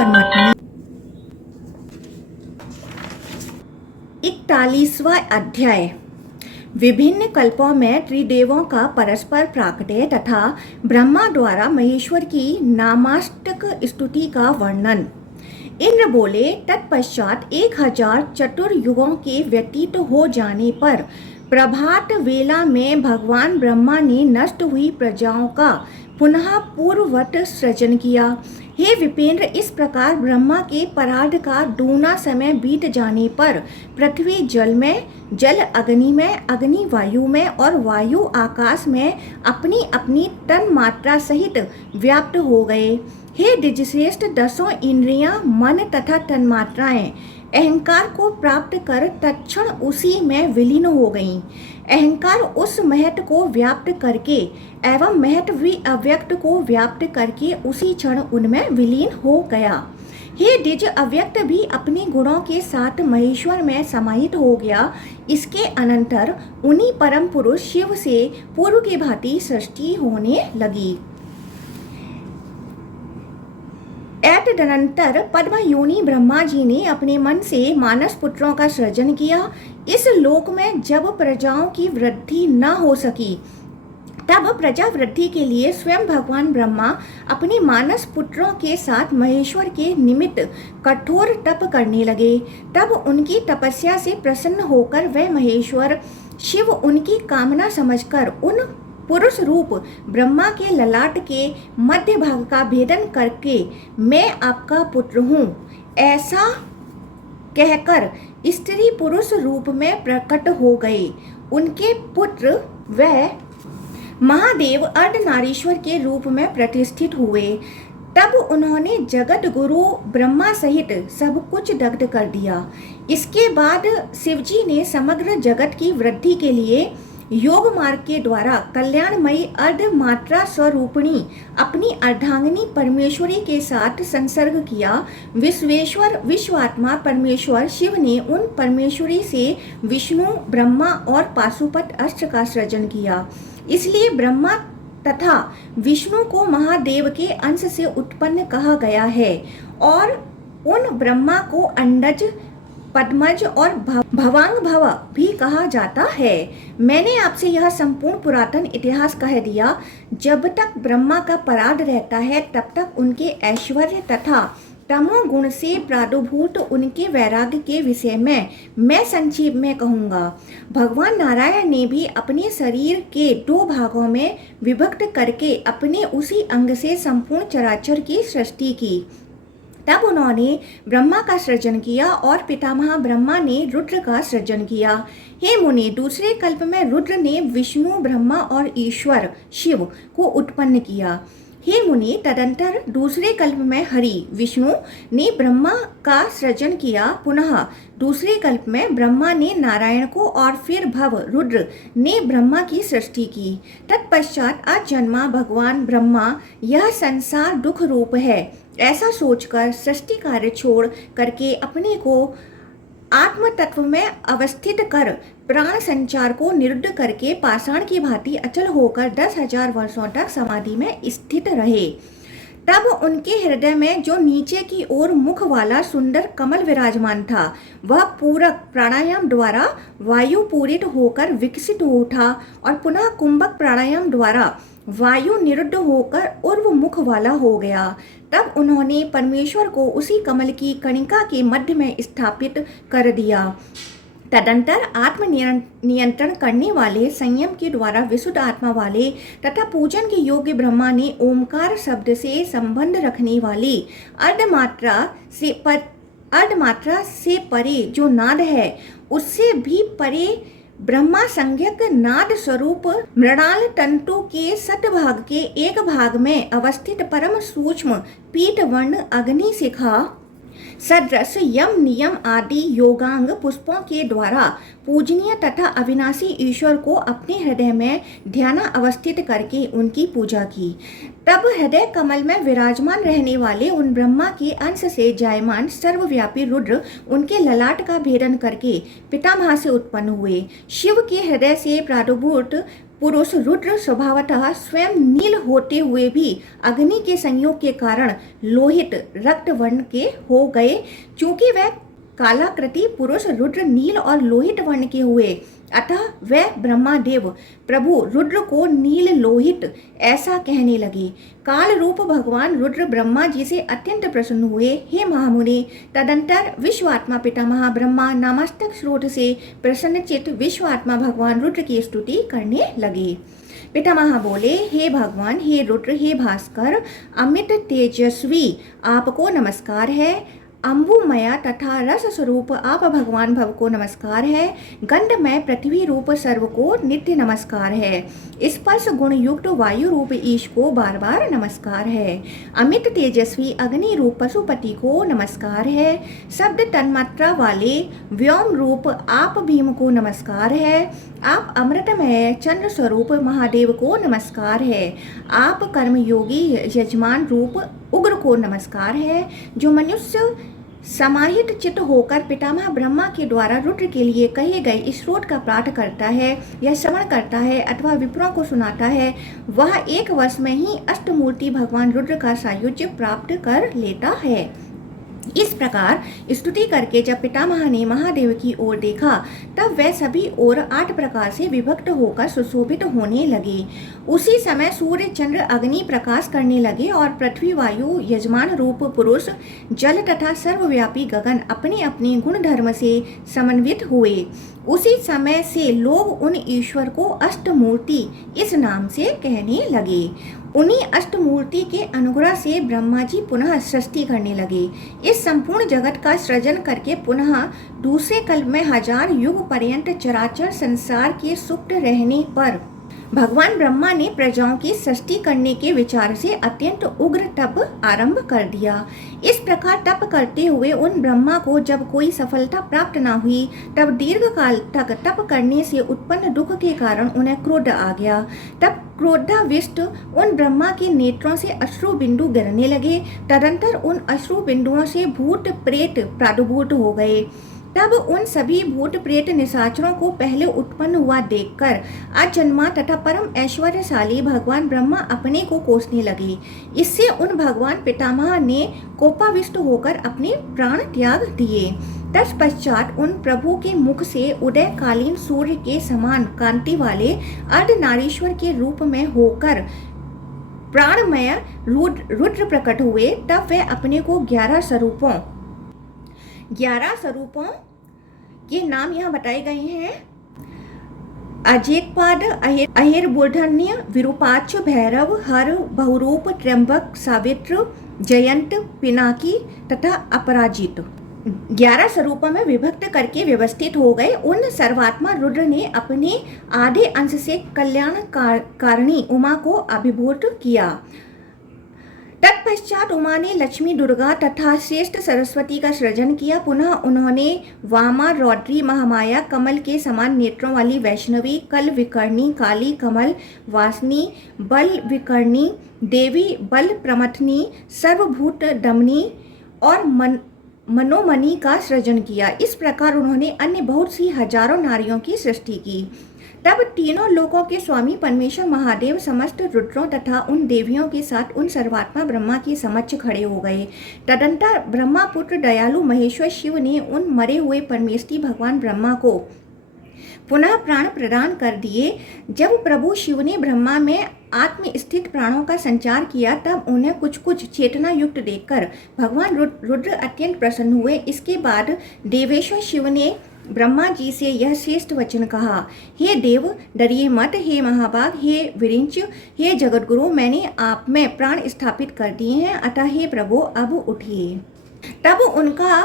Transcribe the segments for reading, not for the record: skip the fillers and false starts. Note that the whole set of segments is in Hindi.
परमात्मा ने 41वां अध्याय विभिन्न कल्पों में त्रिदेवों का परस्पर प्राकट्य तथा ब्रह्मा द्वारा महेश्वर की नामाष्टक स्तुति का वर्णन। इंद्र बोले, तत्पश्चात 1000 चतुर्युगों के व्यतीत हो जाने पर प्रभात वेला में भगवान ब्रह्मा ने नष्ट हुई प्रजाओं का पुनः पूर्ववत सृजन किया। हे विपेंद्र, इस प्रकार ब्रह्मा के परार्ध का दूना समय बीत जाने पर पृथ्वी जल में, जल अग्नि में, अग्नि वायु में और वायु आकाश में अपनी अपनी तन मात्रा सहित व्याप्त हो गए। हे द्विजश्रेष्ठ, 10 इंद्रियां, मन तथा तन्मात्राएं अहंकार को प्राप्त कर तत्क्षण उसी में विलीन हो गईं। अहंकार उस महत को व्याप्त करके एवं महत भी अव्यक्त को व्याप्त करके उसी क्षण उनमें विलीन हो गया। हे द्विज, अव्यक्त भी अपने गुणों के साथ महेश्वर में समाहित हो गया। इसके अनंतर उन्हीं परम पुरुष शिव से पूर्व की भांति सृष्टि होने लगी। तदनंतर पद्मयोनि ब्रह्मा जी ने अपने मन से मानस पुत्रों का सृजन किया। इस लोक में जब प्रजाओं की वृद्धि न हो सकी तब प्रजा वृद्धि के लिए स्वयं भगवान ब्रह्मा अपने मानस पुत्रों के साथ महेश्वर के निमित्त कठोर तप करने लगे। तब उनकी तपस्या से प्रसन्न होकर वह महेश्वर शिव उनकी कामना समझकर उन पुरुष रूप ब्रह्मा के ललाट के मध्य भाग का भेदन करके मैं आपका पुत्र हूँ ऐसा कहकर स्त्री पुरुष रूप में प्रकट हो गए। उनके पुत्र वह महादेव अर्धनारीश्वर के रूप में प्रतिष्ठित हुए। तब उन्होंने जगत गुरु ब्रह्मा सहित सब कुछ दग्ध कर दिया। इसके बाद शिवजी ने समग्र जगत की वृद्धि के लिए योग मार्ग के द्वारा कल्याणमयी अर्धमात्रा स्वरूपिणी अपनी अर्धांगिनी परमेश्वरी के साथ संसर्ग किया। विश्वेश्वर विश्वात्मा परमेश्वर शिव ने उन परमेश्वरी से विष्णु, ब्रह्मा और पाशुपत अस्त्र का सृजन किया। इसलिए ब्रह्मा तथा विष्णु को महादेव के अंश से उत्पन्न कहा गया है और उन ब्रह्मा को अंडज, पद्मज और भवांग भव भी कहा जाता है। मैंने आपसे यह संपूर्ण पुरातन इतिहास कह दिया। जब तक ब्रह्मा का परार्ध रहता है तब तक उनके ऐश्वर्य तथा तमोगुण से प्रादुर्भूत उनके वैराग्य के विषय में मैं संक्षेप में कहूँगा। भगवान नारायण ने भी अपने शरीर के 2 भागों में विभक्त करके अपने उसी अंग से संपूर्ण चराचर की सृष्टि की। तब उन्होंने ब्रह्मा का सृजन किया और पितामह ब्रह्मा ने रुद्र का सृजन किया। हे मुनि, दूसरे कल्प में रुद्र ने विष्णु, ब्रह्मा और ईश्वर शिव को उत्पन्न किया। हे मुनि, तदंतर दूसरे कल्प में हरि विष्णु ने ब्रह्मा का सृजन किया। पुनः दूसरे कल्प में ब्रह्मा ने नारायण को और फिर भव रुद्र ने ब्रह्मा की सृष्टि की। तत्पश्चात अजन्मा भगवान ब्रह्मा यह संसार दुख रूप है ऐसा सोचकर सृष्टि कार्य छोड़ करके अपने को आत्म तत्व में अवस्थित कर प्राण संचार को निरुद्ध करके पाषाण की भांति अचल होकर 10,000 वर्षों तक समाधि में स्थित रहे। तब उनके हृदय में जो नीचे की ओर मुख वाला सुंदर कमल विराजमान था वह पूरक प्राणायाम द्वारा वायु पूरित होकर विकसित हो उठा और पुनः कुंभक प्राणायाम द्वारा वायु निरुद्ध होकर उर्व मुख वाला हो गया। तब उन्होंने परमेश्वर को उसी कमल की कणिका के मध्य में स्थापित कर दिया। तदंतर आत्म नियंत्रण करने वाले, संयम के द्वारा विशुद्ध आत्मा वाले तथा पूजन के योग्य ब्रह्मा ने ओमकार शब्द से संबंध रखने वाली अर्धमात्रा से परे जो नाद है उससे भी परे ब्रह्मा संज्ञक नाद स्वरूप मृणाल तंतु के शतभाग के एक भाग में अवस्थित परम सूक्ष्म पीठ वर्ण अग्नि शिखा सदृश यम नियम आदि योगांग पुष्पों के द्वारा पूजनीय तथा अविनाशी ईश्वर को अपने हृदय में ध्यान अवस्थित करके उनकी पूजा की। तब हृदय कमल में विराजमान रहने वाले उन ब्रह्मा के अंश से जायमान सर्वव्यापी रुद्र उनके ललाट का भेदन करके पितामह से उत्पन्न हुए। शिव के हृदय से प्रादुर्भूत पुरुष रुद्र स्वभावतः स्वयं नील होते हुए भी अग्नि के संयोग के कारण लोहित रक्त वर्ण के हो गए। चूंकि वह कालाकृति पुरुष रुद्र नील और लोहित वर्ण के हुए, अतः वह ब्रह्मादेव प्रभु रुद्र को नील लोहित ऐसा कहने लगे। काल रूप भगवान रुद्र ब्रह्मा जी से अत्यंत प्रसन्न हुए। हे महामुनि, तदंतर विश्वात्मा पितामह ब्रह्मा नामस्तक स्रोत से प्रसन्नचित विश्वात्मा भगवान रुद्र की स्तुति करने लगे। पितामह बोले, हे भगवान, हे रुद्र, हे भास्कर, अमित तेजस्वी, आपको नमस्कार है। अम्बुमया तथा रस स्वरूप आप भगवान भव को नमस्कार है। गंधमय पृथ्वी रूप सर्व को नित्य नमस्कार है। स्पर्श गुण युक्त वायु रूप ईश को बार बार नमस्कार है। अमित तेजस्वी अग्नि रूप पशुपति को नमस्कार है। शब्द तन्मात्रा वाले व्योम रूप आप भीम को नमस्कार है। आप अमृतमय चंद्र स्वरूप महादेव को नमस्कार है। आप कर्मयोगी यजमान रूप उग्र को नमस्कार है। जो मनुष्य समाहित चित्त होकर पितामह ब्रह्मा के द्वारा रुद्र के लिए कहे गए इस श्लोक का पाठ करता है या श्रवण करता है अथवा विप्रों को सुनाता है, वह एक वर्ष में ही अष्टमूर्ति भगवान रुद्र का सायुज्य प्राप्त कर लेता है। इस प्रकार स्तुति करके जब पितामह ने महादेव की ओर देखा, तब वह सभी ओर 8 प्रकार से विभक्त होकर सुशोभित होने लगे। उसी समय सूर्य चंद्र अग्नि प्रकाश करने लगे और पृथ्वी वायु यजमान रूप पुरुष जल तथा सर्वव्यापी गगन अपने अपने गुण धर्म से समन्वित हुए। उसी समय से लोग उन ईश्वर को अष्टमूर्ति इस नाम से कहने लगे। उन्हीं अष्टमूर्ति के अनुग्रह से ब्रह्मा जी पुनः सृष्टि करने लगे। इस संपूर्ण जगत का सृजन करके पुनः दूसरे कल्प में 1000 युग पर्यंत चराचर संसार के सुप्त रहने पर भगवान ब्रह्मा ने प्रजाओं की सृष्टि करने के विचार से अत्यंत उग्र तप आरंभ कर दिया। इस प्रकार तप करते हुए उन ब्रह्मा को जब कोई सफलता प्राप्त न हुई, तब दीर्घ काल तक तप करने से उत्पन्न दुख के कारण उन्हें क्रोध आ गया। तब क्रोधाविष्ट उन ब्रह्मा के नेत्रों से अश्रु बिंदु गिरने लगे। तदंतर उन अश्रु बिंदुओं से भूत प्रेत प्रादुर्भूत हो गए। तब उन सभी भूत प्रेत निशाचरों को पहले उत्पन्न हुआ देखकर अजन्मा तथा परम ऐश्वर्यशाली भगवान ब्रह्मा अपने को कोसने लगे। इससे उन भगवान पितामह ने कोपाविष्ट होकर अपने प्राण त्याग दिए। तत्पश्चात उन प्रभु के मुख से उदयकालीन सूर्य के समान कांति वाले अर्धनारीश्वर के रूप में होकर प्राणमय रुद्र प्रकट हुए। तब वे अपने को 11 स्वरूपों के नाम यहाँ बताए गए हैं। अजेकपाद, अहिर्बुधन्य, विरूपाक्ष, भैरव, हर, बहुरूप, त्र्यंबक, सावित्र, जयंत, पिनाकी तथा अपराजित 11 स्वरूपों में विभक्त करके व्यवस्थित हो गए। उन सर्वात्मा रुद्र ने अपने आधे अंश से कल्याण कारिणी उमा को अभिभूत किया। तत्पश्चात उमा ने लक्ष्मी, दुर्गा तथा श्रेष्ठ सरस्वती का सृजन किया। पुनः उन्होंने वामा, रौद्री, महामाया, कमल के समान नेत्रों वाली वैष्णवी, कल विकर्णी, काली, कमल वासनी, बल विकर्णी, देवी, बल प्रमथनी, सर्वभूत दमनी और मनोमणि का सृजन किया। इस प्रकार उन्होंने अन्य बहुत सी हजारों नारियों की सृष्टि की। तब तीनों लोकों के स्वामी परमेश्वर महादेव समस्त रुद्रों तथा उन देवियों के साथ उन सर्वात्मा ब्रह्मा के समक्ष खड़े हो गए। तदंतर ब्रह्मा पुत्र दयालु महेश्वर शिव ने उन मरे हुए परमेष्ठी भगवान ब्रह्मा को पुनः प्राण प्रदान कर दिए। जब प्रभु शिव ने ब्रह्मा में आत्म स्थित प्राणों का संचार किया, तब उन्हें कुछ कुछ चेतना युक्त देखकर भगवान रुद्र अत्यंत प्रसन्न हुए। इसके बाद देवेश्वर शिव ने ब्रह्मा जी से यह श्रेष्ठ वचन कहा, हे देव, डरिए मत। हे महाभाग, हे विरिंच, हे जगतगुरु, मैंने आप में प्राण स्थापित कर दिए हैं, अतः हे प्रभु अब उठिए। तब उनका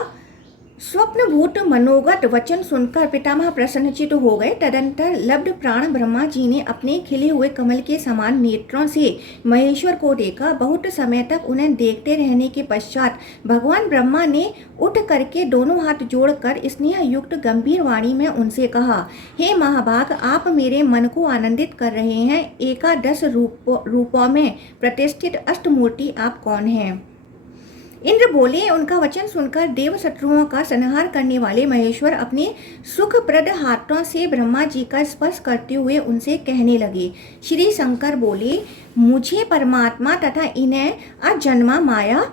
स्वप्नभूत मनोगत वचन सुनकर पितामह प्रसन्नचित हो गए। तदंतर लब्ध प्राण ब्रह्मा जी ने अपने खिले हुए कमल के समान नेत्रों से महेश्वर को देखा। बहुत समय तक उन्हें देखते रहने के पश्चात भगवान ब्रह्मा ने उठ करके दोनों हाथ जोड़कर स्नेह युक्त गंभीर वाणी में उनसे कहा, हे महाभाग, आप मेरे मन को आनंदित कर रहे हैं। एकादश रूपों में प्रतिष्ठित अष्टमूर्ति आप कौन हैं? इंद्र बोले। उनका वचन सुनकर देव शत्रुओं का संहार करने वाले महेश्वर अपने सुखप्रद हाथों से ब्रह्मा जी का स्पर्श करते हुए उनसे कहने लगे। श्री शंकर बोले, मुझे परमात्मा तथा इन्हें अजन्मा माया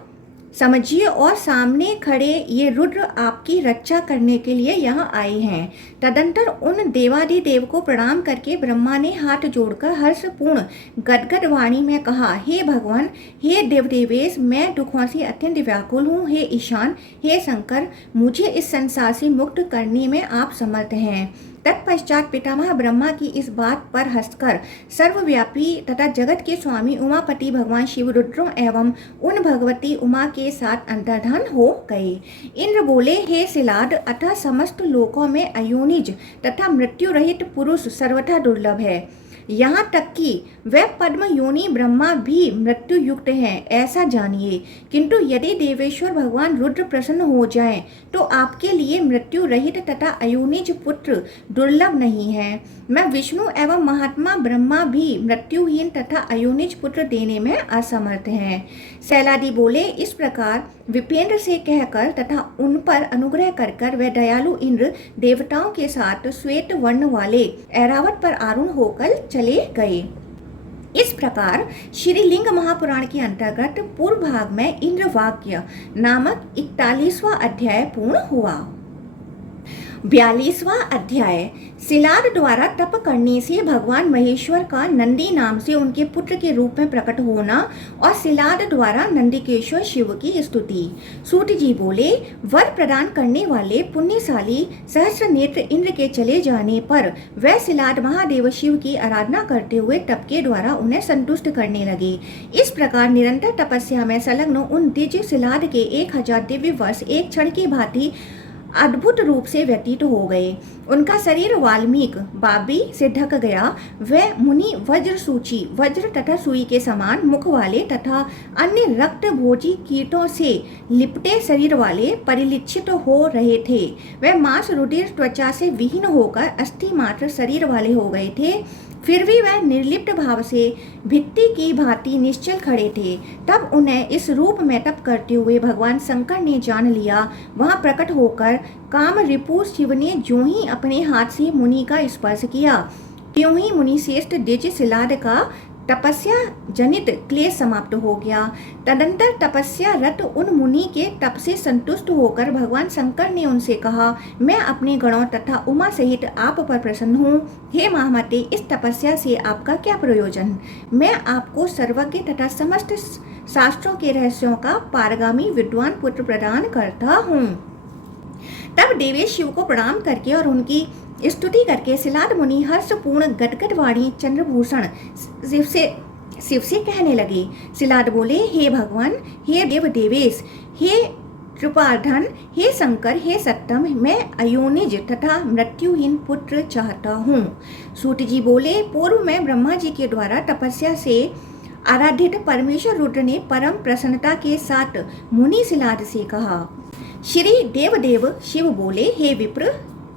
समझिए और सामने खड़े ये रुद्र आपकी रक्षा करने के लिए यहाँ आए हैं। तदंतर उन देवादिदेव को प्रणाम करके ब्रह्मा ने हाथ जोड़कर हर्षपूर्ण गदगद वाणी में कहा, हे भगवान, हे देवदेवेश, मैं दुखों से अत्यंत व्याकुल हूँ। हे ईशान, हे शंकर, मुझे इस संसार से मुक्त करने में आप समर्थ हैं। तत्पश्चात पितामह ब्रह्मा की इस बात पर हंसकर सर्वव्यापी तथा जगत के स्वामी उमापति भगवान शिव रुद्रों एवं उन भगवती उमा के साथ अंतर्धान हो गए। इंद्र बोले, हे शिलाद, अतः समस्त लोकों में अयोनिज तथा मृत्यु रहित पुरुष सर्वथा दुर्लभ है। यहाँ तक कि वह पद्म योनि ब्रह्मा भी मृत्यु युक्त हैं, ऐसा जानिए। किंतु यदि देवेश्वर भगवान रुद्र प्रसन्न हो जाएं, तो आपके लिए मृत्यु रहित तथा अयोनिज पुत्र दुर्लभ नहीं है। मैं विष्णु एवं महात्मा ब्रह्मा भी मृत्युहीन तथा अयोनिज पुत्र देने में असमर्थ हैं। शैलादि बोले, इस प्रकार विपेंद्र से कहकर तथा उन पर अनुग्रह कर वह दयालु इंद्र देवताओं के साथ श्वेत वर्ण वाले ऐरावत पर आरूढ़ होकर चले गए। इस प्रकार श्रीलिंग महापुराण के अंतर्गत पूर्व भाग में इंद्रवाक्य नामक 41वां अध्याय पूर्ण हुआ। 42वां अध्याय। शिलाद द्वारा तप करने से भगवान महेश्वर का नंदी नाम से उनके पुत्र के रूप में प्रकट होना और शिलाद द्वारा नंदिकेश्वर शिव की स्तुति। सूत जी बोले, वर प्रदान करने वाले पुण्यशाली सहस्र नेत्र इंद्र के चले जाने पर वह शिलाद महादेव शिव की आराधना करते हुए तप के द्वारा उन्हें संतुष्ट करने लगे। इस प्रकार निरंतर तपस्या में संलग्न उन दिव्य शिलाद के 1000 दिव्य वर्ष एक क्षण की भांति अद्भुत रूप से व्यतीत हो गए। उनका शरीर वाल्मीकि बाबी से ढक गया। वह मुनि वज्र सूची वज्र तथा सुई के समान मुख वाले तथा अन्य रक्त भोजी कीटों से लिपटे शरीर वाले परिलक्षित हो रहे थे। वह मांस रुधिर त्वचा से विहीन होकर अस्थि मात्र शरीर वाले हो गए थे। फिर भी वह निर्लिप्त भाव से भित्ति की भांति निश्चल खड़े थे। तब उन्हें इस रूप में तप करते हुए भगवान शंकर ने जान लिया। वहां प्रकट होकर काम रिपु शिव ने जो ही अपने हाथ से मुनि का स्पर्श किया, त्यों ही मुनि श्रेष्ठ द्विज शिलाद का तपस्या जनित क्लेश समाप्त हो गया। तदंतर तपस्या रत उन मुनि के तप से संतुष्ट होकर भगवान शंकर ने उनसे कहा, मैं अपने गणों तथा उमा सहित आप पर प्रसन्न हूँ। हे महामते, इस तपस्या से आपका क्या प्रयोजन? मैं आपको सर्वज्ञ तथा समस्त शास्त्रों के रहस्यों का पारगामी विद्वान पुत्र प्रदान करता हूँ। तब देवेश शिव को प्रणाम करके और उनकी स्तुति करके शिलाद मुनि हर्षपूर्ण गदगद वाणी चंद्रभूषण शिव से कहने लगे। शिलाद बोले, हे भगवान, हे देव देवेश, हे कृपाधन, हे शंकर, हे सत्तम, मैं अयोनिज तथा मृत्युहीन पुत्र चाहता हूँ। सूत जी बोले, पूर्व में ब्रह्मा जी के द्वारा तपस्या से आराधित परमेश्वर रुद्र ने परम प्रसन्नता के साथ मुनि शिलाद से कहा। श्री देवदेव शिव बोले, हे विप्र,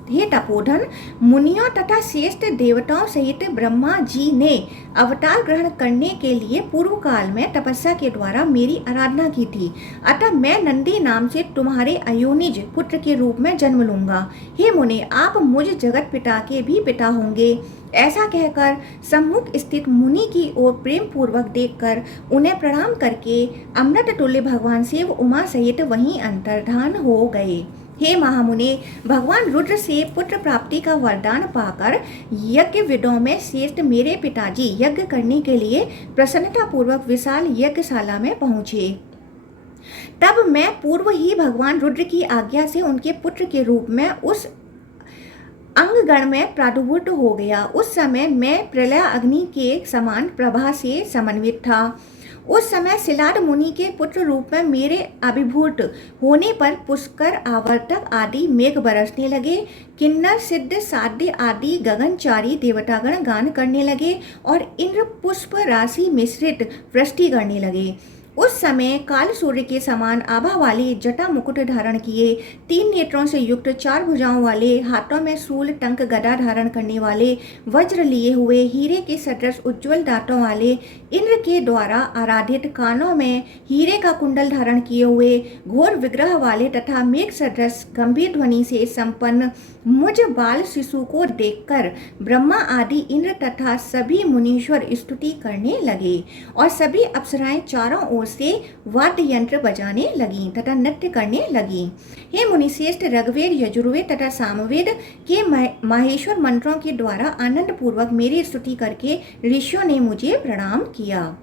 हे तपोधन, मुनियों तथा श्रेष्ठ देवताओं सहित ब्रह्मा जी ने अवतार ग्रहण करने के लिए पूर्व काल में तपस्या के द्वारा मेरी आराधना की थी। अतः मैं नंदी नाम से तुम्हारे अयोनिज पुत्र के रूप में जन्म लूंगा। हे मुने, आप मुझ जगत पिता के भी पिता होंगे। ऐसा कहकर सम्मुख स्थित मुनि की ओर प्रेम पूर्वक देखकर उन्हें प्रणाम करके अमृत तुल्य भगवान शिव उमा सहित वहीं अंतर्धान हो गए। हे महामुने, भगवान रुद्र से पुत्र प्राप्ति का वरदान पाकर यज्ञ विदों में श्रेष्ठ मेरे पिताजी यज्ञ करने के लिए प्रसन्नता पूर्वक विशाल यज्ञशाला में पहुँचे। तब मैं पूर्व ही भगवान रुद्र की आज्ञा से उनके पुत्र के रूप में उस अंगगण में प्रादुर्भूत हो गया। उस समय मैं प्रलय अग्नि के समान प्रभा से समन्वित था। उस समय शिलाद मुनि के पुत्र रूप में मेरे अभिभूत होने पर पुष्कर, आवर्तक आदि मेघ बरसने लगे। किन्नर, सिद्ध, साध्य आदि गगनचारी देवतागण गान करने लगे और इंद्र पुष्प राशि मिश्रित वृष्टि करने लगे। उस समय काल सूर्य के समान आभा वाले जटा मुकुट धारण किए, 3 नेत्रों से युक्त 4 भुजाओं वाले, हाथों में शूल टंक गदा धारण करने वाले, वज्र लिए हुए, हीरे के सदृश उज्ज्वल दांतों वाले, इंद्र के द्वारा आराधित, कानों में हीरे का कुंडल धारण किए हुए, घोर विग्रह वाले तथा मेघ सदृश गंभीर ध्वनि से संपन्न मुझ बाल शिशु को देखकर ब्रह्मा आदि इंद्र तथा सभी मुनीश्वर स्तुति करने लगे और सभी अप्सराएं चारों ओर से वाद्य यंत्र बजाने लगीं तथा नृत्य करने लगीं। हे मुनिश्रेष्ठ, ऋग्वेद, यजुर्वेद तथा सामवेद के माहेश्वर मंत्रों के द्वारा आनंद पूर्वक मेरी स्तुति करके ऋषियों ने मुझे प्रणाम किया।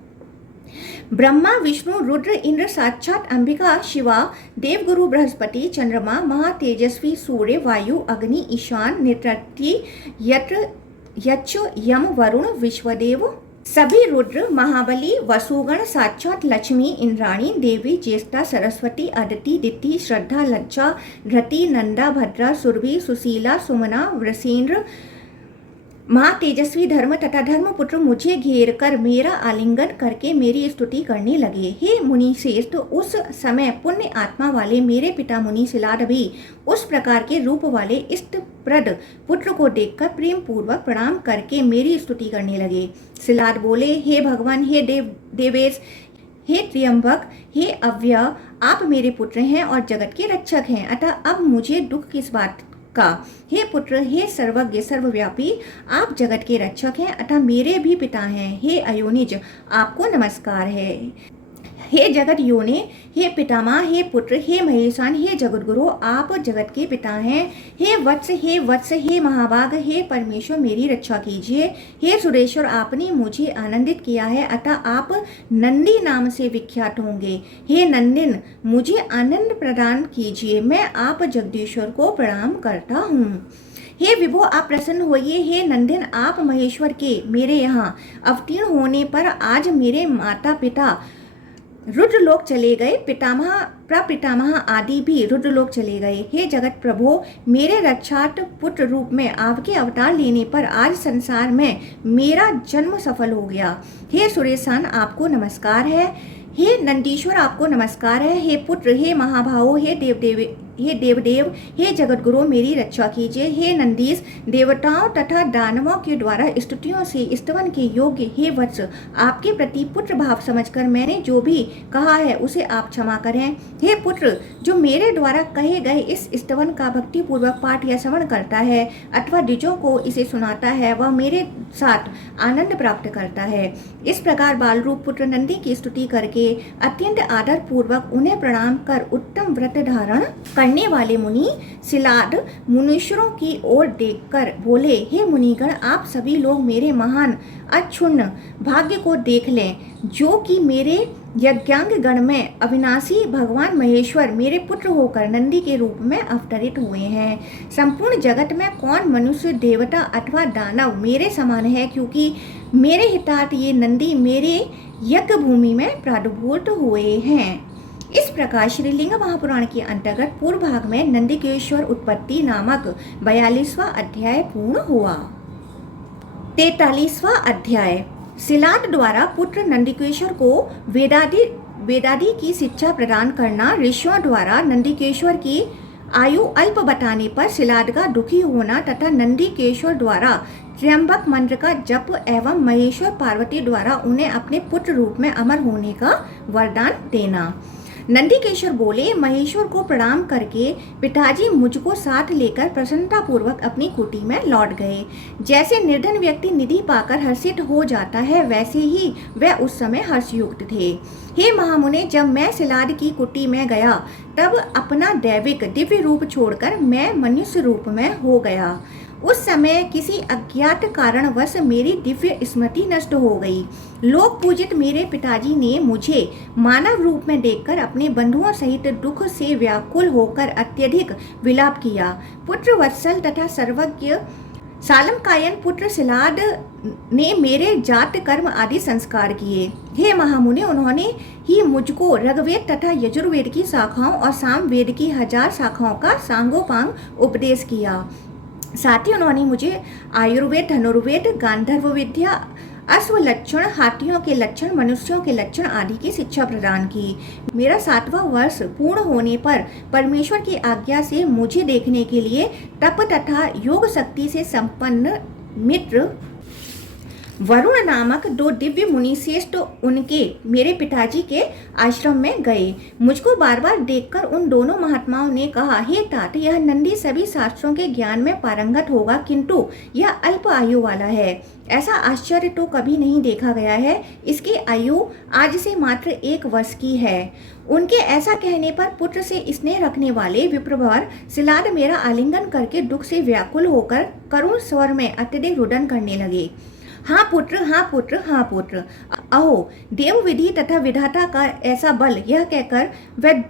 ब्रह्मा, विष्णु, रुद्र, इंद्र, साक्षात अंबिका, शिवा, देवगुरु बृहस्पति, चंद्रमा, महातेजस्वी सूर्य, वायु, अग्नि, ईशान, नेत्रति, यक्ष, यम, वरुण, विश्वदेव, सभी रुद्र, महाबली, वसुगण, साक्षात लक्ष्मी, इंद्राणी, देवी, ज्येष्ठा, सरस्वती, अदिति, दिति, श्रद्धा, लज्जा, धृति, नंदा, भद्रा, सुरभि, सुशीला, सुमना, वृषेंद्र, महातेजस्वी धर्म तथा धर्मपुत्र मुझे घेर कर मेरा आलिंगन करके मेरी स्तुति करने लगे। हे मुनि श्रेष्ठ, उस समय पुण्य आत्मा वाले मेरे पिता मुनि शिलाद भी उस प्रकार के रूप वाले इष्टप्रद पुत्र को देखकर प्रेम पूर्वक प्रणाम करके मेरी स्तुति करने लगे। शिलाद बोले, हे भगवान, हे देवेश, हे त्र्यंबक, हे अव्यय, आप मेरे पुत्र हैं और जगत के रक्षक हैं, अतः अब मुझे दुख किस बात का। हे पुत्र, हे सर्वज्ञ सर्वव्यापी, आप जगत के रक्षक हैं अतः मेरे भी पिता हैं। हे अयोनिज, आपको नमस्कार है। हे जगत योने, हे पितामह, हे पुत्र, हे महेशान, हे जगतगुरु, आप जगत के पिता हैं। हे वत्स, हे महाभाग, हे परमेश्वर, मेरी रक्षा कीजिए। हे सुरेश्वर, आपने मुझे आनंदित किया है अतः आप नंदी नाम से विख्यात होंगे। हे नंदिन, मुझे आनंद प्रदान कीजिए, मैं आप जगदीश्वर को प्रणाम करता हूँ। हे विभो, आप प्रसन्न होइए। हे नंदिन, आप महेश्वर के मेरे यहाँ अवतीर्ण होने पर आज मेरे माता पिता रुद्रलोक चले गए, पितामह प्रपितामह आदि भी रुद्रलोक चले गए। हे जगत प्रभो, मेरे रक्षार्थ पुत्र रूप में आपके अवतार लेने पर आज संसार में मेरा जन्म सफल हो गया। हे सुरेशान, आपको नमस्कार है। हे नंदीश्वर, आपको नमस्कार है। हे पुत्र, हे महाभावो, हे देवदेव, हे जगतगुरु, मेरी रक्षा कीजिए। हे नंदीश, देवताओं तथा दानवों के द्वारा स्तुतियों से स्तवन के योग्य हे वत्स, आपके प्रति पुत्र भाव समझकर मैंने जो भी कहा है उसे आप क्षमा करें। हे पुत्र, जो मेरे द्वारा कहे गए इस स्तवन का भक्ति पूर्वक पाठ या श्रवण करता है अथवा द्विजों को इसे सुनाता है, वह मेरे साथ आनंद प्राप्त करता है। इस प्रकार बाल रूप पुत्र नंदी की स्तुति करके अत्यंत आदर पूर्वक उन्हें प्रणाम कर उत्तम व्रत धारण करने वाले मुनि शिलाद मुनीश्वरों की ओर देखकर बोले, हे मुनिगण, आप सभी लोग मेरे महान अक्षुण्ण भाग्य को देख लें, जो कि मेरे यज्ञांग गण में अविनाशी भगवान महेश्वर मेरे पुत्र होकर नंदी के रूप में अवतरित हुए हैं। संपूर्ण जगत में कौन मनुष्य, देवता अथवा दानव मेरे समान है, क्योंकि मेरे हितार्थ ये नंदी मेरे यज्ञ भूमि में प्रादुर्भूत हुए हैं। इस प्रकार श्रीलिंग महापुराण के अंतर्गत पूर्व भाग में नंदिकेश्वर उत्पत्ति नामक 42वां अध्याय पूर्ण हुआ। 43वां अध्याय शिलाद द्वारा पुत्र नंदिकेश्वर को वेदादि की शिक्षा प्रदान करना। ऋषियों द्वारा नंदिकेश्वर की आयु अल्प बताने पर शिलाद का दुखी होना तथा नंदिकेश्वर द्वारा त्र्यंबक मंत्र का जप एवं महेश्वर पार्वती द्वारा उन्हें अपने पुत्र रूप में अमर होने का वरदान देना। नंदिकेश्वर बोले, महेश्वर को प्रणाम करके पिताजी मुझको साथ लेकर प्रसन्नतापूर्वक अपनी कुटी में लौट गए। जैसे निर्धन व्यक्ति निधि पाकर हर्षित हो जाता है, वैसे ही वह उस समय हर्षयुक्त थे। हे महामुने, जब मैं शिलाद की कुटी में गया तब अपना दैविक दिव्य रूप छोड़कर मैं मनुष्य रूप में हो गया। उस समय किसी अज्ञात कारणवश मेरी दिव्य स्मृति नष्ट हो गई। लोक पूजित मेरे पिताजी ने मुझे मानव रूप में देखकर अपने बंधुओं सहित दुख से व्याकुल होकर अत्यधिक विलाप किया। पुत्र वत्सल तथा सर्वज्ञ सालमकायन पुत्र शिलाद ने मेरे जात कर्म आदि संस्कार किए। हे महामुनि, उन्होंने ही मुझको ऋग्वेद तथा यजुर्वेद की शाखाओं और सामवेद की 1000 शाखाओं का सांगोपांग उपदेश किया। साथ ही उन्होंने मुझे आयुर्वेद, धनुर्वेद, गांधर्व विद्या, अश्व लक्षण, हाथियों के लक्षण, मनुष्यों के लक्षण आदि की शिक्षा प्रदान की। मेरा 7वां वर्ष पूर्ण होने पर परमेश्वर की आज्ञा से मुझे देखने के लिए तप तथा योग शक्ति से संपन्न मित्र वरुण नामक 2 दिव्य मुनि श्रेष्ठ उनके मेरे पिताजी के आश्रम में गए। मुझको बार बार देखकर उन दोनों महात्माओं ने कहा, हे तात, यह नंदी सभी शास्त्रों के ज्ञान में पारंगत होगा, किंतु यह अल्प आयु वाला है। ऐसा आश्चर्य तो कभी नहीं देखा गया है। इसकी आयु आज से मात्र 1 वर्ष की है। उनके ऐसा कहने पर पुत्र से स्नेह रखने वाले विप्रवर सिलाद मेरा आलिंगन करके दुख से व्याकुल होकर करुण स्वर में अत्यधिक रुदन करने लगे। हाँ पुत्र, हाँ पुत्र, हाँ पुत्र, अहो देव विधि तथा विधाता का ऐसा बल, यह कहकर वह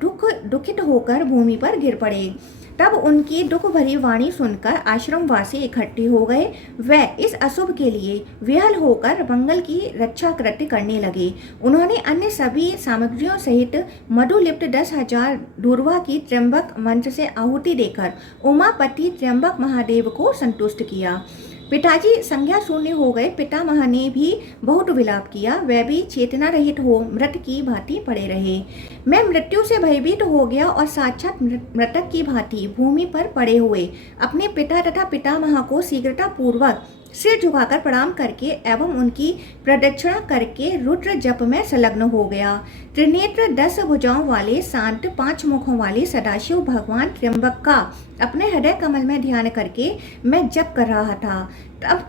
दुखित होकर भूमि पर गिर पड़े। तब उनकी दुख भरी वाणी सुनकर आश्रमवासी इकट्ठे हो गए। वह इस अशुभ के लिए विहल होकर मंगल की रक्षा कृत्य करने लगे। उन्होंने अन्य सभी सामग्रियों सहित मधुलिप्त 10,000 दूर्वा की त्र्यंबक मंत्र से आहुति देकर उमापति त्र्यंबक महादेव को संतुष्ट किया। पिताजी संज्ञा शून्य हो गए। पितामह ने भी बहुत विलाप किया। वह भी चेतना रहित हो मृत की भांति पड़े रहे। मैं मृत्यु से भयभीत हो गया और साक्षात मृतक की भांति भूमि पर पड़े हुए अपने पिता तथा पितामह को शीघ्रता पूर्वक सिर झुकाकर प्रणाम करके एवं उनकी प्रदक्षिणा करके रुद्र जप में संलग्न हो गया। त्रिनेत्र 10 भुजाओं वाले शांत 5 मुखों वाले सदाशिव भगवान त्र्यंबक का अपने हृदय कमल में ध्यान करके मैं जप कर रहा था।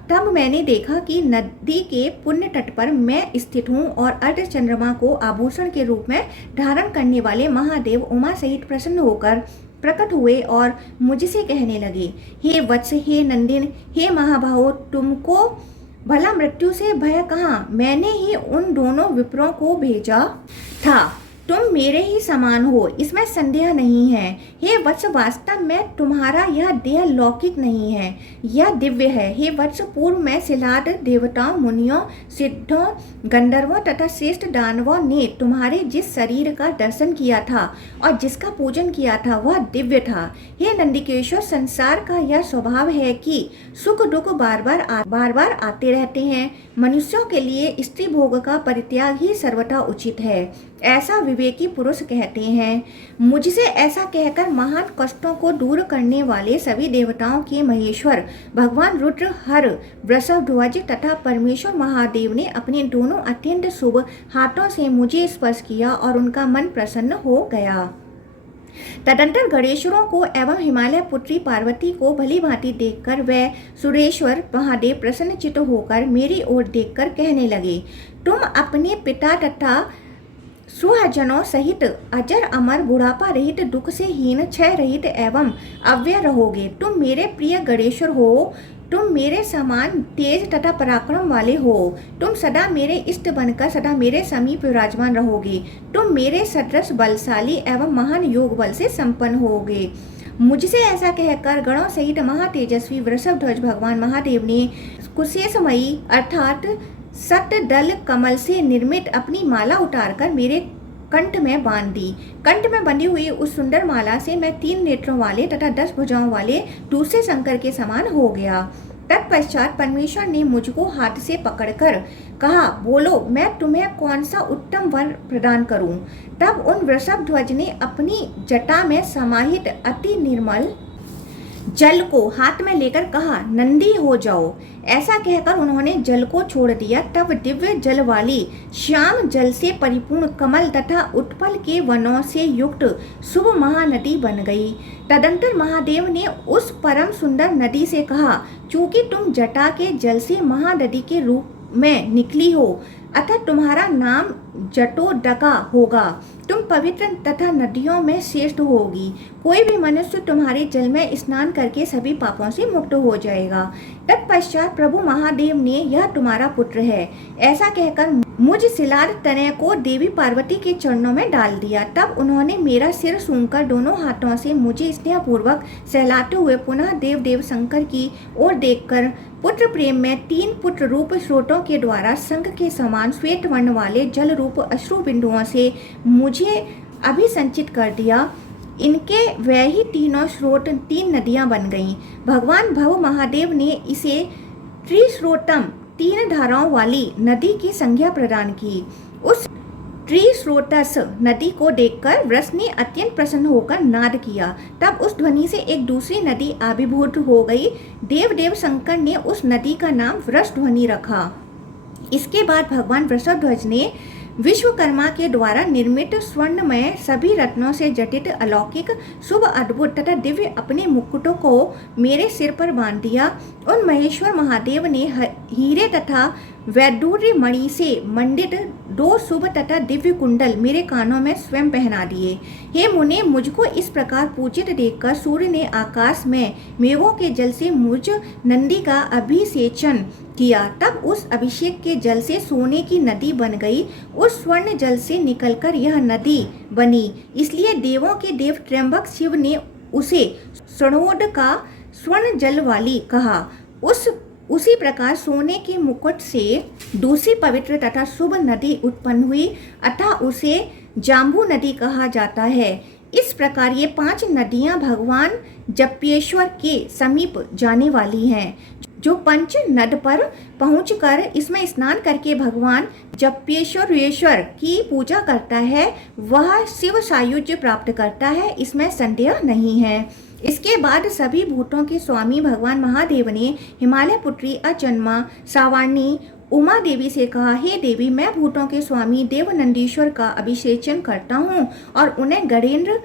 तब मैंने देखा कि नदी के पुण्य तट पर मैं स्थित हूँ और अर्ध चंद्रमा को आभूषण के रूप में धारण करने वाले महादेव उमा सहित प्रसन्न होकर प्रकट हुए और मुझसे कहने लगे, हे वत्स, हे नंदिन, हे महाभाहो, तुमको भला मृत्यु से भय कहाँ? मैंने ही उन दोनों विप्रों को भेजा था। तुम मेरे ही समान हो, इसमें संदेह नहीं है। हे वत्स, वास्तव में तुम्हारा यह देह लौकिक नहीं है, यह दिव्य है। हे वत्स, पूर्व में सिलाद देवताओं, मुनियों, सिद्धों, गंधर्वों तथा श्रेष्ठ दानवों ने तुम्हारे जिस शरीर का दर्शन किया था और जिसका पूजन किया था वह दिव्य था। हे नंदिकेश्वर, संसार का यह स्वभाव है कि सुख दुख बार बार आते रहते हैं। मनुष्यों के लिए स्त्री भोग का परित्याग ही सर्वथा उचित है, ऐसा विवेकी पुरुष कहते हैं। मुझसे ऐसा कहकर महान कष्टों को दूर करने वाले सभी देवताओं के महेश्वर भगवान रुद्र, हर, वृषभध्वज तथा परमेश्वर महादेव ने अपने दोनों अत्यंत शुभ हाथों से मुझे स्पर्श किया और उनका मन प्रसन्न हो गया। तदंतर गणेश्वरों को एवं हिमालय पुत्री पार्वती को भली भांति देखकर वह सुरेश्वर महादेव प्रसन्नचित्त होकर मेरी ओर देखकर कहने लगे, तुम अपने पिता तथा सुहजनों सहित अजर अमर, बुढ़ापा रहित, दुख से हीन, क्षय रहित एवं अव्यय रहोगे। तुम मेरे प्रिय गणेश्वर हो। तुम मेरे समान तेज तथा पराक्रम वाले हो। तुम सदा मेरे इष्ट बनकर सदा मेरे समीप विराजमान रहोगे। तुम मेरे सदृश बलशाली एवं महान योग बल से संपन्न होगे। मुझसे ऐसा कहकर गणों सहित महातेजस्वी वृषभध्वज भगवान महादेव ने कुशेषमयी अर्थात सत दल कमल से निर्मित अपनी माला उतारकर मेरे कंठ में बांध दी। कंठ में बंधी हुई उस सुंदर माला से मैं 3 नेत्रों वाले तथा 10 भुजाओं वाले दूसरे शंकर के समान हो गया। तत्पश्चात परमेश्वर ने मुझको हाथ से पकड़कर कहा, बोलो, मैं तुम्हें कौन सा उत्तम वर प्रदान करूं? तब उन वृषभध्वज ने अपनी जटा में समाहित अति निर्मल जल को हाथ में लेकर कहा, नंदी हो जाओ। ऐसा कहकर उन्होंने जल को छोड़ दिया। तब दिव्य जल वाली श्याम जल से परिपूर्ण कमल तथा उत्पल के वनों से युक्त शुभ महानदी बन गई। तदंतर महादेव ने उस परम सुंदर नदी से कहा, चूंकि तुम जटा के जल से महानदी के रूप में निकली हो, अतः तुम्हारा नाम जटोदका होगा। तुम पवित्र तथा नदियों में श्रेष्ठ होगी। कोई भी मनुष्य तुम्हारे जल में स्नान करके सभी पापों से मुक्त हो जाएगा। तत्पश्चात प्रभु महादेव ने, यह तुम्हारा पुत्र है, ऐसा कहकर मुझ सिलाद तनय को देवी पार्वती के चरणों में डाल दिया। तब उन्होंने मेरा सिर सूंघकर दोनों हाथों से मुझे स्नेहपूर्वक सहलाते हुए पुनः देव शंकर की ओर देखकर पुत्र प्रेम में 3 पुत्र रूप स्रोतों के द्वारा शंख के समान श्वेत वर्ण वाले जल रूप अश्रु बिंदुओं से मुझे अभिसंचित कर दिया। इनके वह ही तीनों स्रोत 3 नदियां बन गईं। भगवान भव महादेव ने इसे त्रिस्रोतम 3 धाराओं वाली नदी की संज्ञा प्रदान की। उस त्रिस्रोतस नदी को देखकर वृष ने अत्यंत प्रसन्न होकर नाद किया। तब उस ध्वनि से एक दूसरी नदी आविर्भूत हो गई। देव शंकर ने उस नदी का नाम वृष ध्वनि रखा। इसके बाद भगवान वृषभध्वज ने विश्वकर्मा के द्वारा निर्मित स्वर्णमय सभी रत्नों से जटित अलौकिक शुभ अद्भुत तथा दिव्य अपने मुकुटों को मेरे सिर पर बांध दिया। उन महेश्वर महादेव ने हीरे तथा वैडूर्य मणि से मंडित 2 शुभ तथा दिव्य कुंडल मेरे कानों में स्वयं पहना दिए। हे मुने, मुझको इस प्रकार पूजित देखकर सूर्य ने आकाश में मेघों के जल से मुझ नंदी का अभिषेचन किया। तब उस अभिषेक के जल से सोने की नदी बन गई। उस स्वर्ण जल से निकलकर यह नदी बनी। इसलिए देवों के देव त्र्यंबक शिव ने उसे स्वर्णोद का स्वर्ण जल वाली कहा। उसी प्रकार सोने के मुकुट से दूसरी पवित्र तथा शुभ नदी उत्पन्न हुई, अतः उसे जाम्बू नदी कहा जाता है। इस प्रकार ये 5 नदियां भगवान जप्येश्वर के समीप जाने वाली हैं। जो पंच नद पर पहुंचकर इसमें स्नान करके भगवान जप्येश्वरेश्वर की पूजा करता है, वह शिव सायुज्य प्राप्त करता है, इसमें संदेह नहीं है। इसके बाद सभी भूतों के स्वामी भगवान महादेव ने हिमालय पुत्री अजन्मा सावाणी उमा देवी से कहा, हे देवी, मैं भूतों के स्वामी देव नंदीश्वर का अभिषेचन करता हूँ और उन्हें गणेन्द्र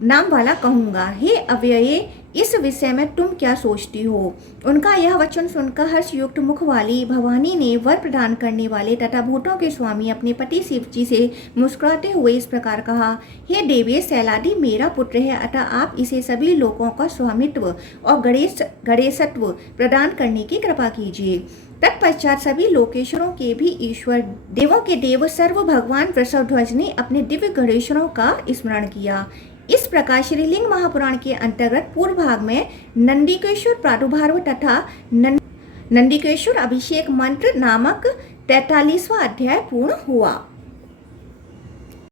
नाम वाला कहूँगा। हे अव्यये, इस विषय में तुम क्या सोचती हो? उनका यह वचन सुनकर हर्षयुक्त मुख वाली भवानी ने वर प्रदान करने वाले तथा भूतों के स्वामी अपने पति शिव जी से मुस्कुराते हुए इस प्रकार कहा, हे देवी, सैलादी मेरा पुत्र है, अतः आप इसे सभी लोगों का स्वामित्व और गणेशत्व प्रदान करने की कृपा कीजिए। तत्पश्चात सभी लोकेश्वरों के भी ईश्वर देवों के देव सर्व भगवान वृषभध्वज ने अपने दिव्य गणेश्वरों का स्मरण किया। इस प्रकार श्रीलिंग महापुराण के अंतर्गत पूर्व भाग में नंदिकेश्वर प्रादुर्भाव तथा नंदिकेश्वर अभिषेक मंत्र नामक 43वां अध्याय पूर्ण हुआ।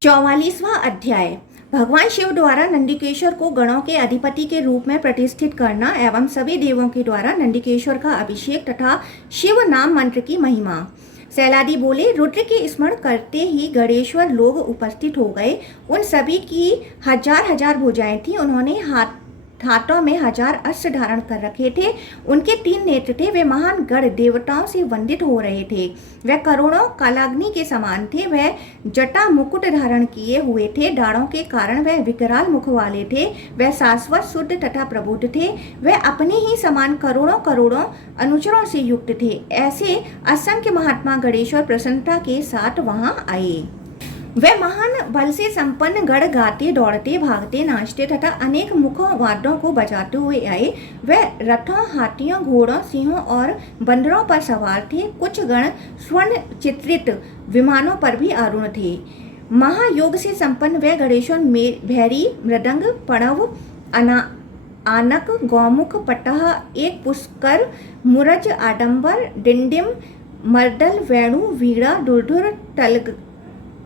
44वां अध्याय भगवान शिव द्वारा नंदिकेश्वर को गणों के अधिपति के रूप में प्रतिष्ठित करना एवं सभी देवों के द्वारा नंदिकेश्वर का अभिषेक तथा शिव नाम मंत्र की महिमा। सैलादी बोले, रुद्र के स्मरण करते ही गणेश्वर लोग उपस्थित हो गए। उन सभी की हजार भुजाएं थी। उन्होंने हाथों में 1000 अस्त्र धारण कर रखे थे। उनके 3 नेत्र थे। वे महान गण देवताओं से वंदित हो रहे थे। वह करोड़ों कालाग्नि के समान थे। वह जटा मुकुट धारण किए हुए थे। दाढ़ों के कारण वह विकराल मुख वाले थे। वह शाश्वत शुद्ध तथा प्रबुद्ध थे। वह अपने ही समान करोड़ों अनुचरों से युक्त थे। ऐसे असंख्य महात्मा गणेश्वर प्रसन्नता के साथ वहां आए। वह महान बल से संपन्न गण गाते दौड़ते भागते नाचते तथा अनेक मुखों वाद्यों को बजाते हुए आए। वह रथों, हाथियों, घोड़ों, सिंहों और बंदरों पर सवार थे। कुछ गण स्वर्ण चित्रित विमानों पर भी आरूढ़ थे। महायोग से संपन्न वह गणेश्वर भैरी, मृदंग, पणव, आनक, गौमुख, पटह, एक पुष्कर, मुरज, आडंबर, डिंडिम, मर्दल, वेणु, वीणा, दुर्धुर,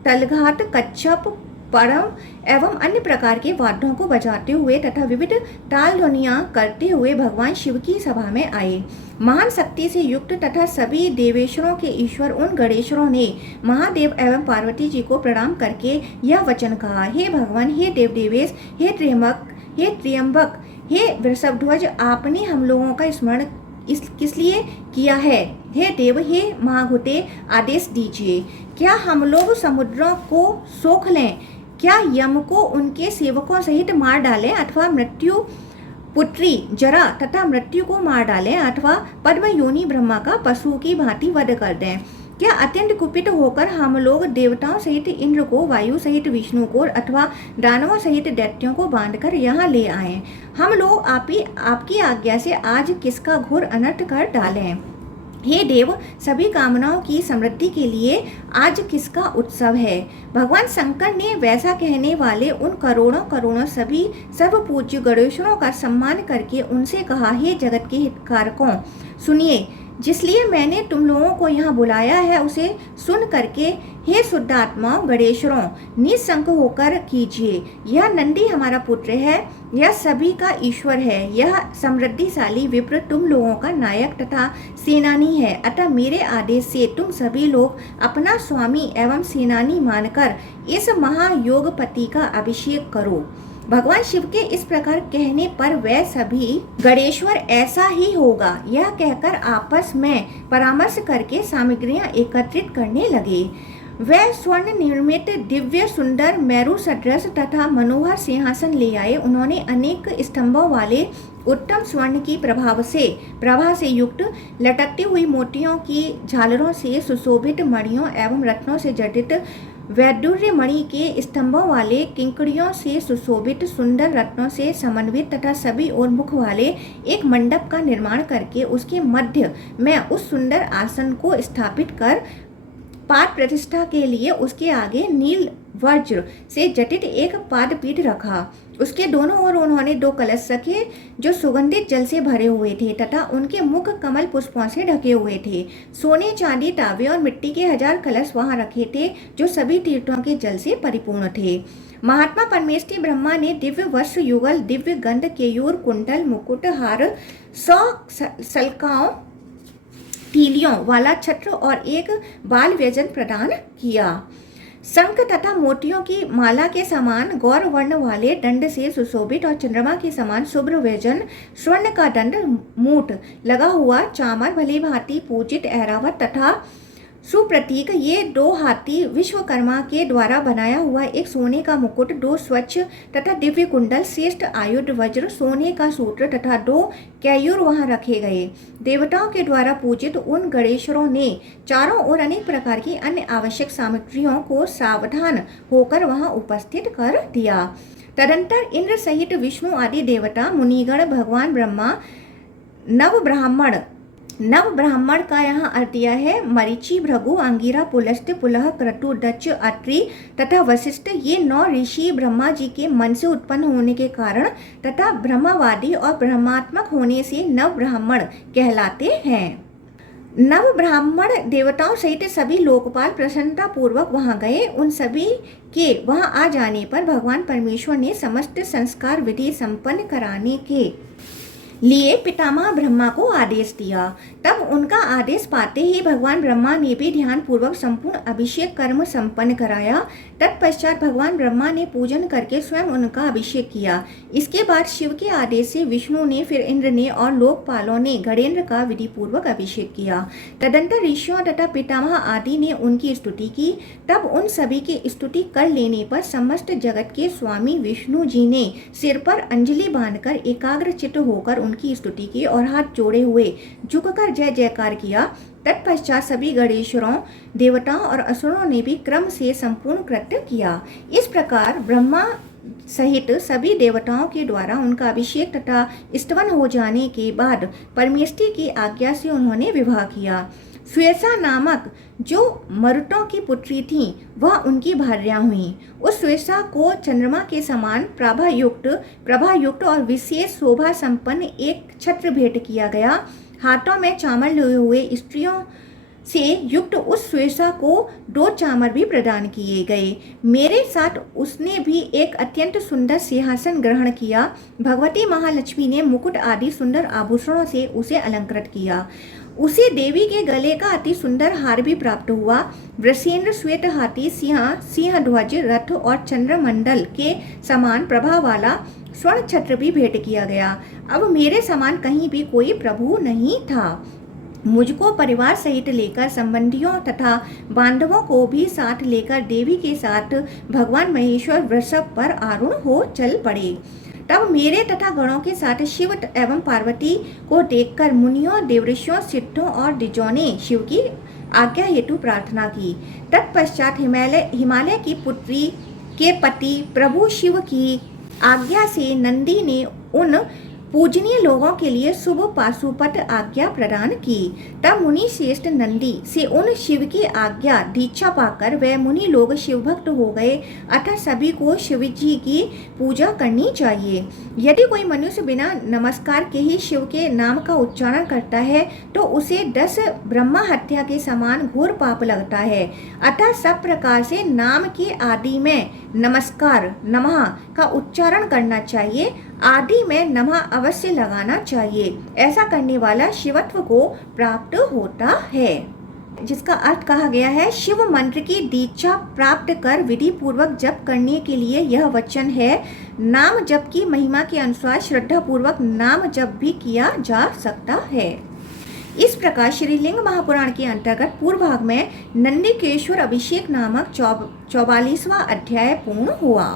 तलघाट, कच्छप, परम एवं अन्य प्रकार के वाद्यों को बजाते हुए तथा विविध ताल ध्वनियां करते हुए भगवान शिव की सभा में आए। महान शक्ति से युक्त तथा सभी देवेश्वरों के ईश्वर उन गणेश्वरों ने महादेव एवं पार्वती जी को प्रणाम करके यह वचन कहा, हे भगवान, हे देव देवेश, हे त्र्यंबक, हे वृषभध्वज, आपने हम लोगों का स्मरण किस लिए किया है? हे देव, हे महाभूते, आदेश दीजिए। क्या हम लोग समुद्रों को सोख लें? क्या यम को उनके सेवकों सहित मार डालें अथवा मृत्यु पुत्री जरा तथा मृत्यु को मार डालें अथवा पद्म योनि ब्रह्मा का पशु की भांति वध कर दें? क्या अत्यंत कुपित होकर हम लोग देवताओं सहित इंद्र को, वायु सहित विष्णु को अथवा दानवों सहित दैत्यों को बांधकर यहाँ ले आए? हम लोग आपकी आज्ञा से आज किसका घोर अनर्थ कर डालें? हे देव, सभी कामनाओं की समृद्धि के लिए आज किसका उत्सव है? भगवान शंकर ने वैसा कहने वाले उन करोड़ों सभी सर्वपूज्य गणेश्वरों का सम्मान करके उनसे कहा, हे जगत के हितकारकों, सुनिए, जिसलिए मैंने तुम लोगों को यहाँ बुलाया है उसे सुन करके हे शुद्धात्माओं गणेशरों निसंक होकर कीजिए। यह नंदी हमारा पुत्र है, यह सभी का ईश्वर है, यह समृद्धिशाली विप्र तुम लोगों का नायक तथा सेनानी है। अतः मेरे आदेश से तुम सभी लोग अपना स्वामी एवं सेनानी मानकर इस महायोगपति का अभिषेक करो। भगवान शिव के इस प्रकार कहने पर वह सभी गणेश्वर ऐसा ही होगा यह कहकर आपस में परामर्श करके सामग्रियां एकत्रित करने लगे। वह स्वर्ण निर्मित दिव्य सुंदर मेरु सदृश तथा मनोहर सिंहासन ले आए। उन्होंने अनेक स्तंभों वाले उत्तम स्वर्ण की प्रभा से युक्त लटकती हुई मोतियों की झालरों से सुशोभित मणियों एवं रत्नों से जटित वैडूर्य मणि के स्तंभों वाले किंकड़ियों से सुशोभित सुंदर रत्नों से समन्वित तथा सभी ओर मुख वाले एक मंडप का निर्माण करके उसके मध्य में उस सुंदर आसन को स्थापित कर पाद प्रतिष्ठा के लिए उसके आगे नील वज्र से जटित एक पादपीठ रखा। उसके दोनों ओर उन्होंने 2 कलश रखे जो सुगंधित जल से भरे हुए थे तथा उनके मुख कमल पुष्पों से ढके हुए थे। सोने चांदी तांबे और मिट्टी के 1000 कलश वहां रखे थे जो सभी तीर्थों के जल से परिपूर्ण थे। महात्मा परमेष्ठी ब्रह्मा ने दिव्य वस्त्र युगल दिव्य गंध केयूर कुंडल मुकुट हार 100 सलकाओं तीलियों वाला छत्र और एक बाल व्यजन प्रदान किया। शंख तथा मोतियों की माला के समान गौर वर्ण वाले दंड से सुशोभित और चंद्रमा के समान शुभ्र व्यजन स्वर्ण का दंड मूठ लगा हुआ चामर भली भांति पूजित ऐरावत तथा सुप्रतीक ये 2 हाथी विश्वकर्मा के द्वारा बनाया हुआ एक सोने का मुकुट 2 स्वच्छ तथा दिव्य कुंडल श्रेष्ठ आयुध वज्र सोने का सूत्र तथा 2 कैयूर वहां रखे गए। देवताओं के द्वारा पूजित उन गणेशरों ने चारों ओर अनेक प्रकार की अन्य आवश्यक सामग्रियों को सावधान होकर वहां उपस्थित कर दिया। तदंतर इंद्र सहित विष्णु आदि देवता मुनिगण भगवान ब्रह्मा नव ब्राह्मण का यहाँ अर्थ दिया है मरीचि भृगु अंगिरा पुलस्त्य पुलह क्रतु दक्ष अत्रि तथा वशिष्ठ ये 9 ऋषि ब्रह्मा जी के मन से उत्पन्न होने के कारण तथा ब्रह्मवादी और ब्रह्मात्मक होने से नव ब्राह्मण कहलाते हैं। नव ब्राह्मण देवताओं सहित सभी लोकपाल प्रसन्नता पूर्वक वहां गए। उन सभी के वहां आ जाने पर भगवान परमेश्वर ने समस्त संस्कार विधि संपन्न कराने के लिए पितामह ब्रह्मा को आदेश दिया। तब उनका आदेश पाते ही भगवान ब्रह्मा ने भी ध्यान पूर्वक संपूर्ण अभिषेक कर्म संपन्न कराया। तत्पश्चात भगवान ब्रह्मा ने पूजन करके स्वयं उनका अभिषेक किया। इसके बाद शिव के आदेश से विष्णु ने फिर इंद्र ने और लोकपालों ने गणेन्द्र का विधि पूर्वक अभिषेक किया। तदंतर ऋषियों तथा पितामह आदि ने उनकी स्तुति की। तब उन सभी की स्तुति कर लेने पर समस्त जगत के स्वामी विष्णु जी ने सिर पर अंजलि बांधकर एकाग्रचित्त होकर उनकी स्तुति की और हाथ जोड़े हुए झुककर जय जयकार किया। तत्पश्चात सभी गणेशरों देवताओं और असुरों ने भी क्रम से संपूर्ण कृत्य किया। इस प्रकार ब्रह्मा सहित सभी देवताओं के द्वारा उनका अभिषेक तथा स्तवन हो जाने के बाद परमेष्ठी की आज्ञा से उन्होंने विवाह किया। स्वेसा नामक जो मरुतों की पुत्री थी वह उनकी भार्या हुई। उस स्वेसा को चंद्रमा के समान प्रभायुक्त और विशेष शोभा संपन्न एक छत्र भेंट किया गया। हाथों में चामर लिए हुए स्त्रियों से युक्त उस स्वेसा को 2 चामर भी प्रदान किए गए। मेरे साथ उसने भी एक अत्यंत सुंदर सिंहासन ग्रहण किया। भगवती महालक्ष्मी ने मुकुट आदि सुंदर आभूषणों से उसे अलंकृत किया। उसे देवी के गले का अति सुंदर हार भी प्राप्त हुआ। वृषेंद्र श्वेत हाथी सिंह ध्वज रथ और चंद्रमंडल के समान प्रभा वाला स्वर्ण छत्र भी भेंट किया गया। अब मेरे समान कहीं भी कोई प्रभु नहीं था। मुझको परिवार सहित लेकर संबंधियों तथा बांधवों को भी साथ लेकर देवी के साथ भगवान महेश्वर वृषभ पर आरूढ़ हो चल पड़े। तब मेरे तथा गणों के साथ शिव एवं पार्वती को देखकर मुनियों देवऋषियों सिद्धों और द्विजों ने शिव की आज्ञा हेतु प्रार्थना की। तत्पश्चात हिमालय की पुत्री के पति प्रभु शिव की आज्ञा से नंदी ने उन पूजनीय लोगों के लिए शुभ पाशुपत आज्ञा प्रदान की। तब मुनि श्रेष्ठ नंदी से उन शिव की आज्ञा दीक्षा पाकर वह मुनि लोग शिव भक्त हो गए। अतः सभी को शिव जी की पूजा करनी चाहिए। यदि कोई मनुष्य बिना नमस्कार के ही शिव के नाम का उच्चारण करता है तो उसे 10 ब्रह्मा हत्या के समान घोर पाप लगता है। अतः सब प्रकार से नाम के आदि में नमस्कार नमः का उच्चारण करना चाहिए। आदि में नमः अवश्य लगाना चाहिए। ऐसा करने वाला शिवत्व को प्राप्त होता है। जिसका अर्थ कहा गया है, शिव मंत्र की दीक्षा प्राप्त कर विधि पूर्वक जप करने के लिए यह वचन है। नाम जप की महिमा के अनुसार श्रद्धा पूर्वक नाम जप भी किया जा सकता है। इस प्रकार श्रीलिंग महापुराण के अंतर्गत पूर्व भाग में नंदिकेश्वर अभिषेक नामक 44वां अध्याय पूर्ण हुआ।